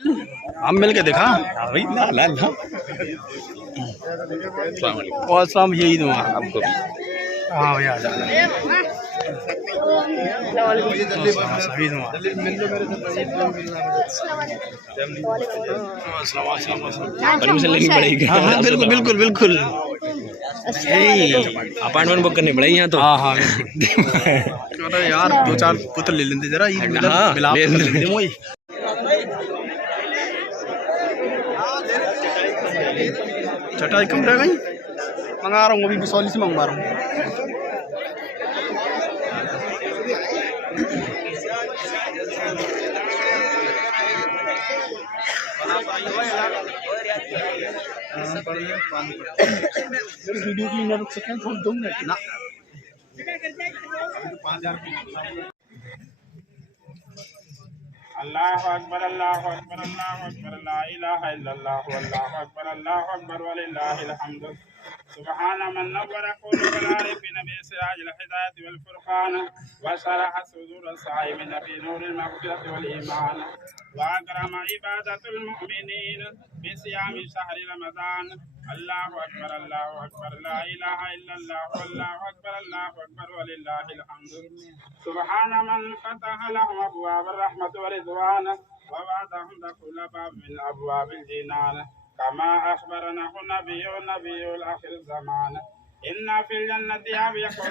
हम मिल के देखा भाई ना ना ना। और शाम यही दूंगा आपको भी। हाँ भैया सभी दूंगा परमिशन लेनी पड़ेगी। हाँ हाँ बिल्कुल बिल्कुल बिल्कुल यही अपार्टमेंट बुक करनी पड़ेगी यहाँ तो। हाँ हाँ बिल्कुल अरे यार 2-4 बोतल ले लेते जरा ईद हाँ, मिलाप ले कर लेते। लेते वही चटाई कम रह गई मंगा रहा हूँ अभी बिसौली से मंगवा रहा हूँ वीडियो की ना रुक सकते हैं 2 मिनट ना अल्लाहु अकबर अल्लाहु अकबर अल्लाहु अकबर ला इलाहा इल्लल्लाहु अल्लाहु अकबर वलिल्लाहिल हम्द सुबहान मन नव्वरा क़ुलूबल आरिफीन बिसिराजिल हिदायति वल फुरक़ान व शरह सुदूर साइमिन बि नूरिल मग़फ़िरति वल ईमान व अकरम इबादतुल मुमिनीन बिसियामि शहरि रमज़ान अल्लाहु अकबर ला इलाहा इल्लल्लाहु अल्लाहु अकबर वलिल्लाहिल हम्द सुबहान मन फतह लहुम अबवाबर रहमत व रिज़वान व वअदहुम दखुल बाब मिन अबवाबिल जिनान कमा अखबरना नबियुल आखिर ज़मान इन्ना फिल जन्नति